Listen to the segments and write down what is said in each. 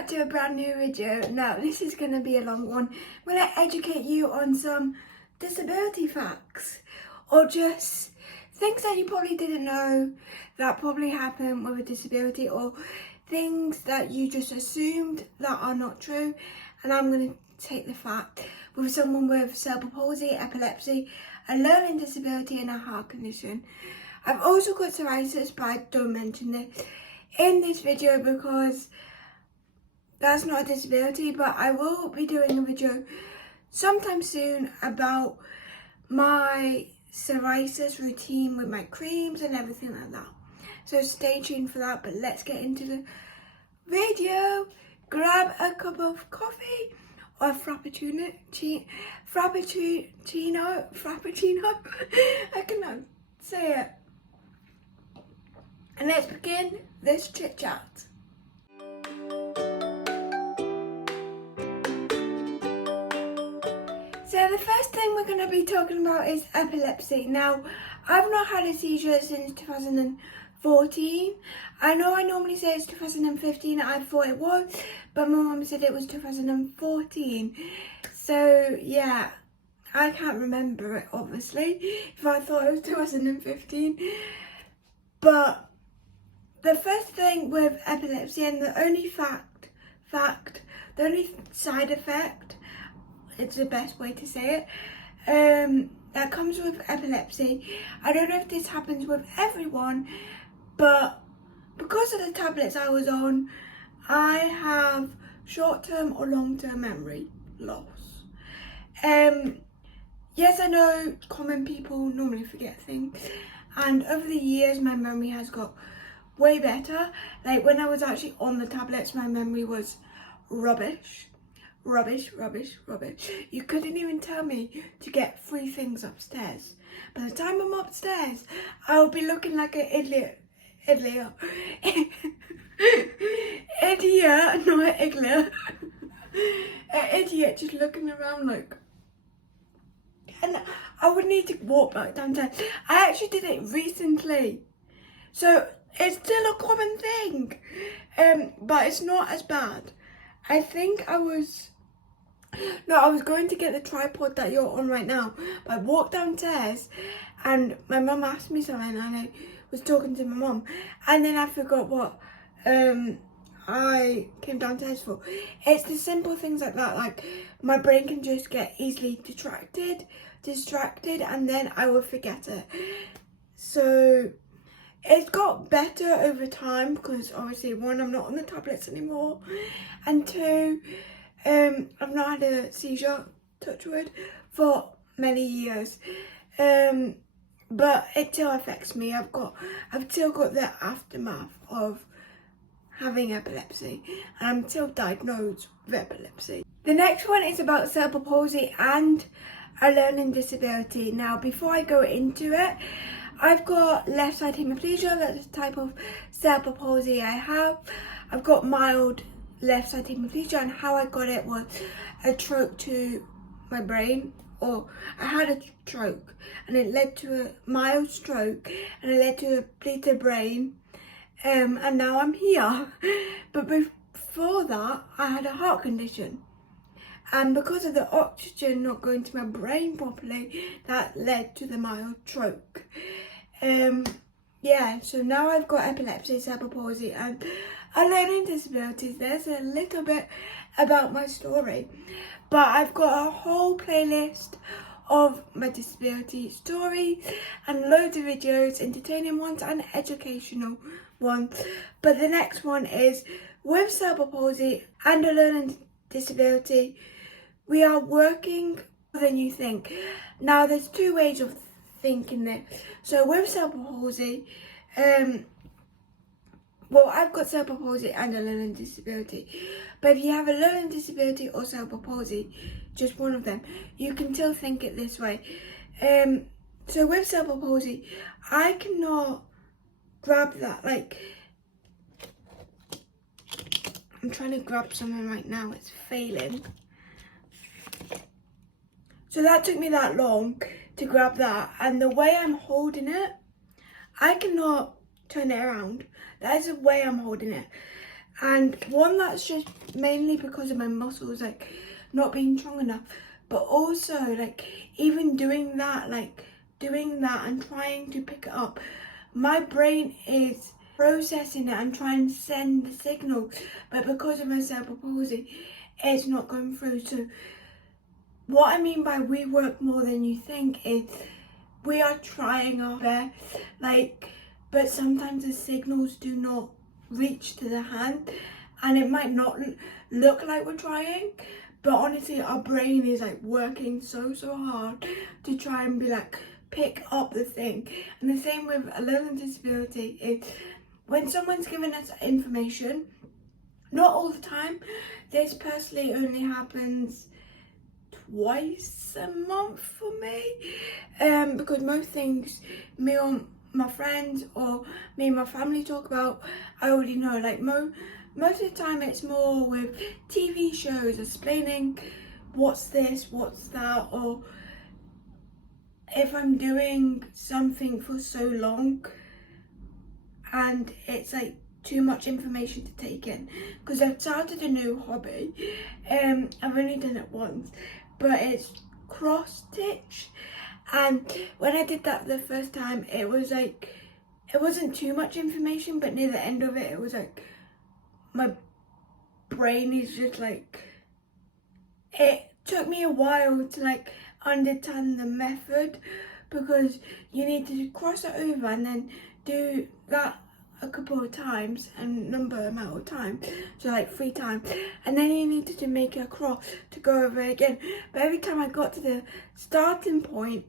back to a brand new video. Now this is going to be a long one. I'm going to educate you on some disability facts or just things that you probably didn't know that probably happen with a disability, or things that you just assumed that are not true. And I'm going to take the fact with someone with cerebral palsy, epilepsy, a learning disability and a heart condition. I've also got psoriasis, but I don't mention it in this video because that's not a disability. But I will be doing a video sometime soon about my psoriasis routine with my creams and everything like that. So stay tuned for that, but let's get into the video. Grab a cup of coffee or frappuccino. I cannot say it. And let's begin this chit chat. So the first thing we're going to be talking about is epilepsy. Now, I've not had a seizure since 2014. I know I normally say it's 2015, I thought it was, but my mum said it was 2014. So yeah, I can't remember it obviously, if I thought it was 2015. But the first thing with epilepsy, and the only the only side effect, it's the best way to say it, that comes with epilepsy. I don't know if this happens with everyone, but because of the tablets I was on, I have short-term or long-term memory loss. Yes, I know common people normally forget things, and over the years my memory has got way better. Like when I was actually on the tablets, my memory was rubbish. You couldn't even tell me to get 3 things upstairs. By the time I'm upstairs, I'll be looking like an idiot, not idiot, an idiot, just looking around like. And I would need to walk back downstairs. I actually did it recently, so it's still a common thing, but it's not as bad. I think I was going to get the tripod that you're on right now, but I walked downstairs and my mum asked me something and I was talking to my mum, and then I forgot what I came downstairs for. It's the simple things like that, like my brain can just get easily distracted and then I will forget it. So it's got better over time because obviously 1, I'm not on the tablets anymore, and 2, I've not had a seizure, touch wood, for many years. But it still affects me. I've still got the aftermath of having epilepsy, and I'm still diagnosed with epilepsy. The next one is about cerebral palsy and a learning disability. Now, before I go into it, I've got left side hemiplegia. That's the type of cerebral palsy I have. I've got mild left side hemiplegia, and how I got it was a stroke to my brain, or I had a stroke and it led to a mild stroke and it led to a bleeding brain, and now I'm here. But before that I had a heart condition, and because of the oxygen not going to my brain properly, that led to the mild stroke. Yeah, so now I've got epilepsy, cerebral palsy and a learning disabilities. There's a little bit about my story, but I've got a whole playlist of my disability stories and loads of videos, entertaining ones and educational ones. But the next one is with cerebral palsy and a learning disability, we are working more than you think. Now there's 2 ways of thinking this. So with cerebral palsy, well, I've got cerebral palsy and a learning disability, but if you have a learning disability or cerebral palsy, just one of them, you can still think it this way. So with cerebral palsy, I cannot grab that, like, I'm trying to grab something right now, it's failing. So that took me that long to grab that, and the way I'm holding it, I cannot turn it around. That is the way I'm holding it. And one that's just mainly because of my muscles like not being strong enough, but also like even doing that and trying to pick it up, my brain is processing it and trying to send the signal, but because of my cerebral palsy, it's not going through. So what I mean by we work more than you think is we are trying our best, but sometimes the signals do not reach to the hand, and it might not look like we're trying, but honestly our brain is like working so hard to try and be like pick up the thing. And the same with a learning disability is when someone's giving us information, not all the time, this personally only happens twice a month for me, because most things me or my friends or me and my family talk about, I already know. Like most of the time it's more with TV shows explaining what's this, what's that, or if I'm doing something for so long and it's like too much information to take in, because I've started a new hobby. I've only done it once, but it's cross stitch, and when I did that the first time, it was like, it wasn't too much information, but near the end of it, it was like my brain is just like, it took me a while to like understand the method, because you need to cross it over and then do that a couple of times and amount of time, so like 3 times, and then you needed to make a cross to go over it again. But every time I got to the starting point,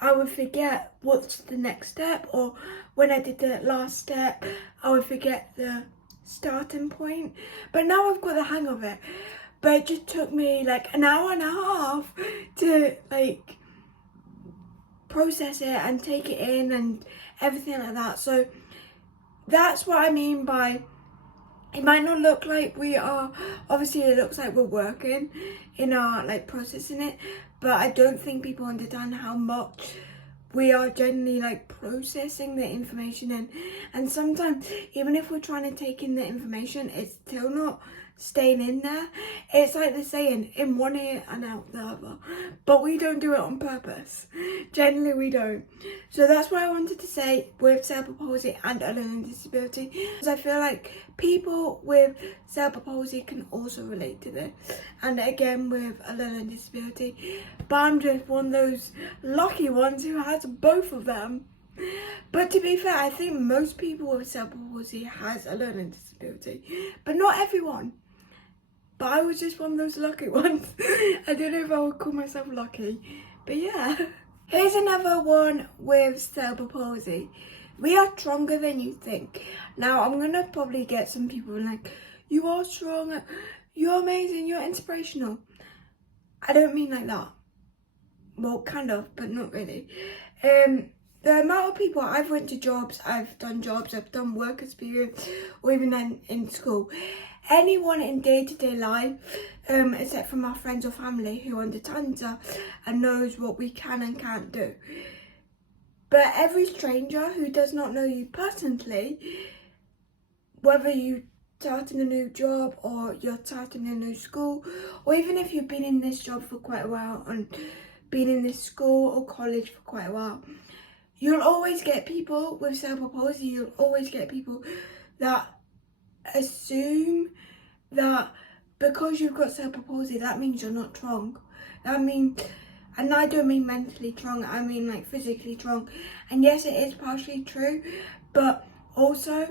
I would forget what's the next step, or when I did the last step, I would forget the starting point. But now I've got the hang of it. But it just took me like an hour and a half to like process it and take it in and everything like that. So that's what I mean by, it might not look like we are, obviously it looks like we're working in our like processing it, but I don't think people understand how much we are generally like processing the information in. And sometimes even if we're trying to take in the information, it's still not staying in there. It's like the saying, in one ear and out the other, but we don't do it on purpose. Generally we don't. So that's what I wanted to say with cerebral palsy and a learning disability, because I feel like people with cerebral palsy can also relate to this, and again with a learning disability, but I'm just one of those lucky ones who has both of them. But to be fair, I think most people with cerebral palsy has a learning disability, but not everyone. But I was just one of those lucky ones. I don't know if I would call myself lucky, but yeah. Here's another one with cerebral palsy. We are stronger than you think. Now, I'm gonna probably get some people like, you are strong, you're amazing, you're inspirational. I don't mean like that. Well, kind of, but not really. The amount of people, I've went to jobs, I've done work experience, or even in school. Anyone in day-to-day life, except for my friends or family who understands us and knows what we can and can't do. But every stranger who does not know you personally, whether you starting a new job or you're starting a new school, or even if you've been in this job for quite a while and been in this school or college for quite a while, you'll always get people with cerebral palsy. You'll always get people that assume that because you've got cerebral palsy, that means you're not strong. And I don't mean mentally strong, I mean like physically strong. And yes, it is partially true, but also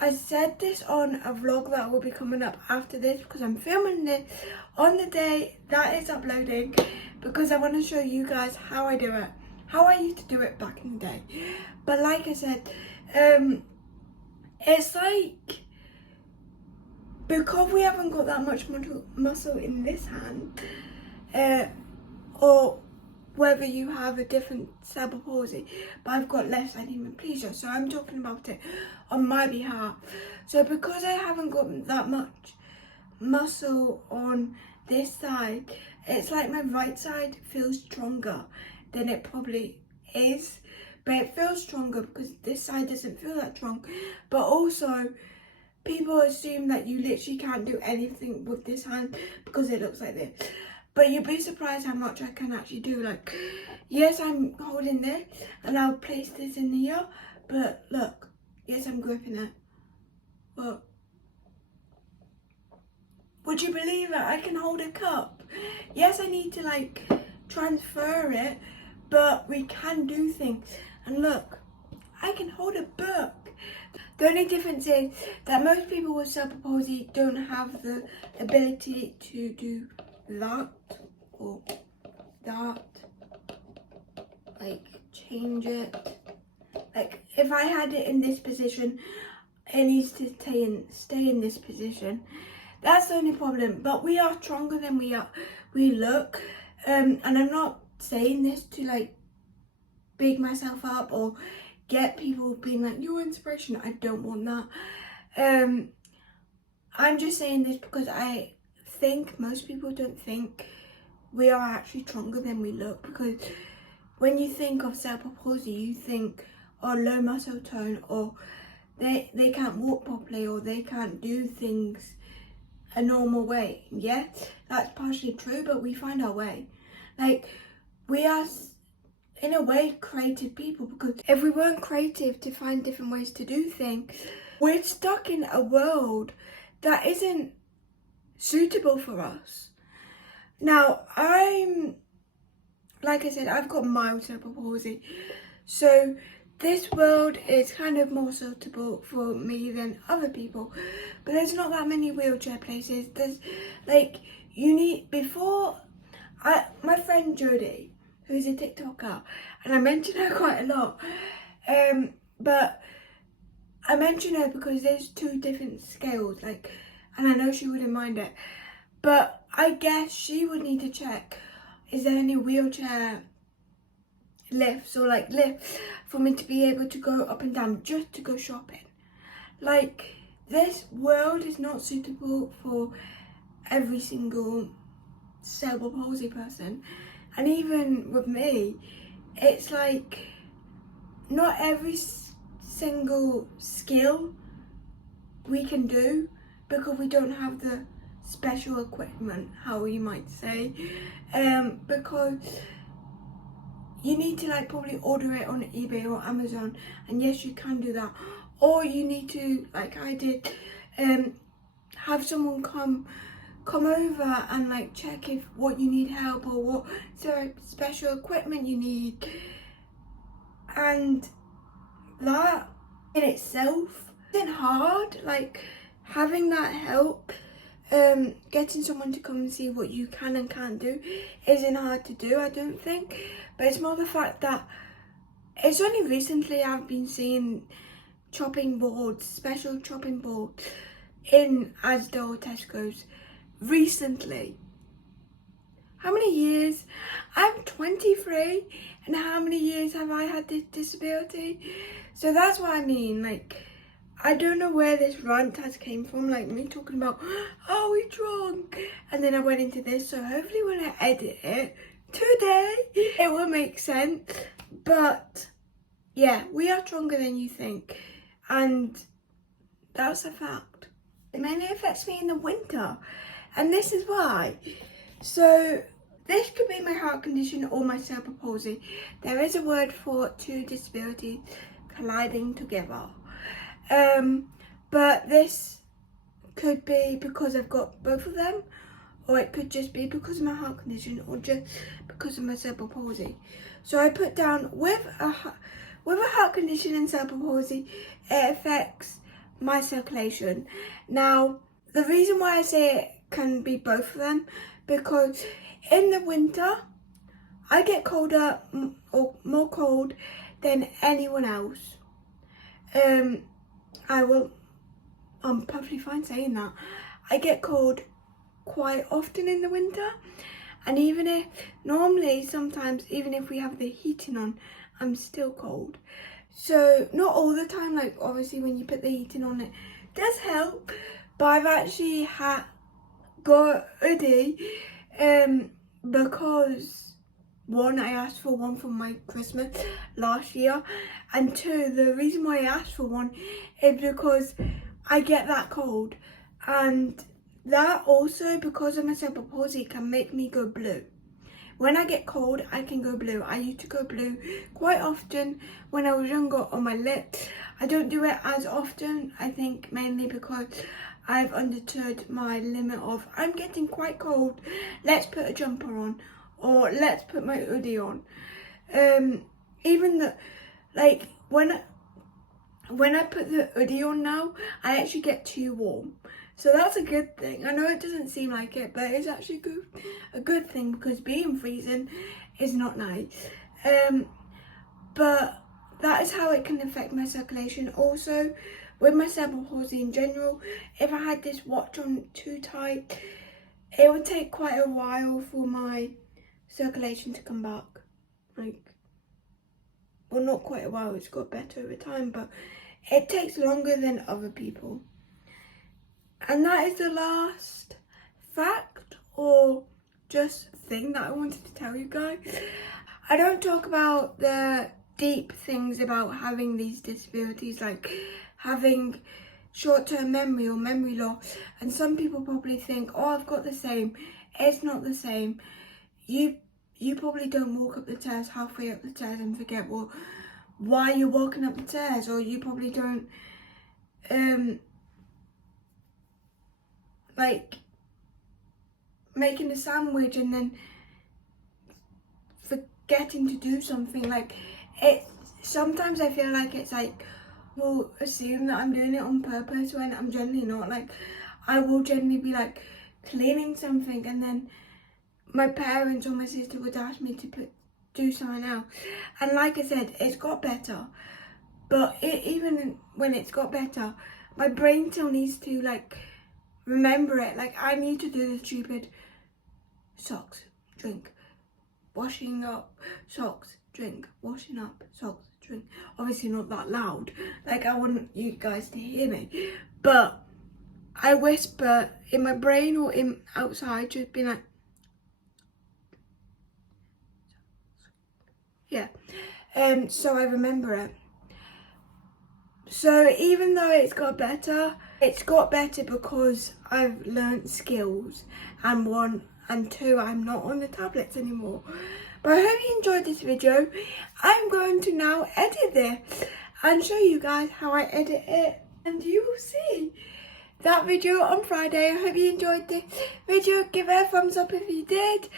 I said this on a vlog that will be coming up after this, because I'm filming this on the day that is uploading, because I want to show you guys how I do it, how I used to do it back in the day. But like I said, it's like, because we haven't got that much muscle in this hand, or whether you have a different cerebral palsy, but I've got left side hemiplegia, so I'm talking about it on my behalf. So because I haven't got that much muscle on this side, it's like my right side feels stronger than it probably is, but it feels stronger because this side doesn't feel that strong. But also people assume that you literally can't do anything with this hand because it looks like this. But you'd be surprised how much I can actually do. Like, yes, I'm holding this and I'll place this in here, but look, yes, I'm gripping it. Look. Would you believe it? I can hold a cup. Yes, I need to like transfer it, but we can do things. And look, I can hold a book. The only difference is that most people with cerebral palsy don't have the ability to do that or that, like change it. Like if I had it in this position, it needs to stay in this position. That's the only problem. But we are stronger than we look. And I'm not saying this to like big myself up or get people being like, you're inspiration. I don't want that. I'm just saying this because I think most people don't think we are actually stronger than we look, because when you think of cerebral palsy, you think, oh, low muscle tone, or they can't walk properly, or they can't do things a normal way. Yeah, that's partially true, but we find our way. Like, we are in a way creative people, because if we weren't creative to find different ways to do things, we're stuck in a world that isn't suitable for us. Now, like I said, I've got mild cerebral palsy, so this world is kind of more suitable for me than other people, but there's not that many wheelchair places. There's like, my friend Jodie, who's a TikToker, and I mention her quite a lot, but I mention her because there's two different scales, like, and I know she wouldn't mind it, but I guess she would need to check, is there any wheelchair lifts or like lifts for me to be able to go up and down just to go shopping. Like, this world is not suitable for every single cerebral palsy person, and even with me, it's like not every single skill we can do because we don't have the special equipment, how you might say, because you need to like probably order it on eBay or Amazon, and yes, you can do that, or you need to, like I did, have someone come over and like check if what you need help or what special equipment you need, and that in itself isn't hard. Like, having that help, getting someone to come and see what you can and can't do isn't hard to do, I don't think, but it's more the fact that it's only recently I've been seeing chopping boards, special chopping boards in Asda or Tesco's recently. How many years? I'm 23, and how many years have I had this disability? So that's what I mean. Like, I don't know where this rant has came from, like me talking about, oh, we drunk, and then I went into this, so hopefully when I edit it today, it will make sense. But yeah, we are stronger than you think, and that's a fact. It mainly affects me in the winter, and this is why. So this could be my heart condition or my cerebral palsy. There is a word for two disabilities colliding together. But this could be because I've got both of them, or it could just be because of my heart condition, or just because of my cerebral palsy. So I put down with a heart condition and cerebral palsy, it affects my circulation. Now, the reason why I say it can be both of them, because in the winter I get colder or more cold than anyone else. I'm perfectly fine saying that. I get cold quite often in the winter, and even if sometimes even if we have the heating on, I'm still cold. So not all the time, like obviously when you put the heating on, it does help, but I've actually got a hoodie because one, I asked for one for my Christmas last year, and two, the reason why I asked for one is because I get that cold, and that also, because of my cerebral palsy, can make me go blue. When I get cold, I can go blue. I used to go blue quite often when I was younger on my lips. I don't do it as often, I think mainly because I've understood my limit of, I'm getting quite cold, let's put a jumper on, or let's put my hoodie on. Even the, like, when I put the hoodie on now, I actually get too warm. So that's a good thing. I know it doesn't seem like it, but it's actually a good thing, because being freezing is not nice. But that is how it can affect my circulation. Also, with my cerebral palsy in general, if I had this watch on too tight, it would take quite a while for my circulation to come back. Like, well, not quite a while, it's got better over time, but it takes longer than other people. And that is the last fact or just thing that I wanted to tell you guys. I don't talk about the deep things about having these disabilities, like having short-term memory or memory loss. And some people probably think, oh, I've got the same. It's not the same. You probably don't walk up the stairs, halfway up the stairs, and forget why you're walking up the stairs, or you probably don't like making a sandwich and then forgetting to do something. Like, it sometimes I feel like it's like, will assume that I'm doing it on purpose when I'm generally not. Like, I will generally be like cleaning something, and then my parents or my sister would ask me to do something else. And like I said, it's got better, but even when it's got better, my brain still needs to like remember it. Like, I need to do the stupid socks, drink, washing up, socks, drink, washing up, socks, drink. Obviously not that loud, like I want you guys to hear me, but I whisper in my brain or in outside, just being like, yeah. So I remember it. So even though it's got better because I've learnt skills, and 1 and 2, I'm not on the tablets anymore. But I hope you enjoyed this video. I'm going to now edit this and show you guys how I edit it, and you will see that video on Friday. I hope you enjoyed this video. Give it a thumbs up if you did,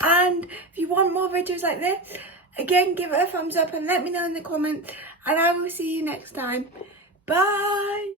and if you want more videos like this, again, give it a thumbs up and let me know in the comments, and I will see you next time. Bye!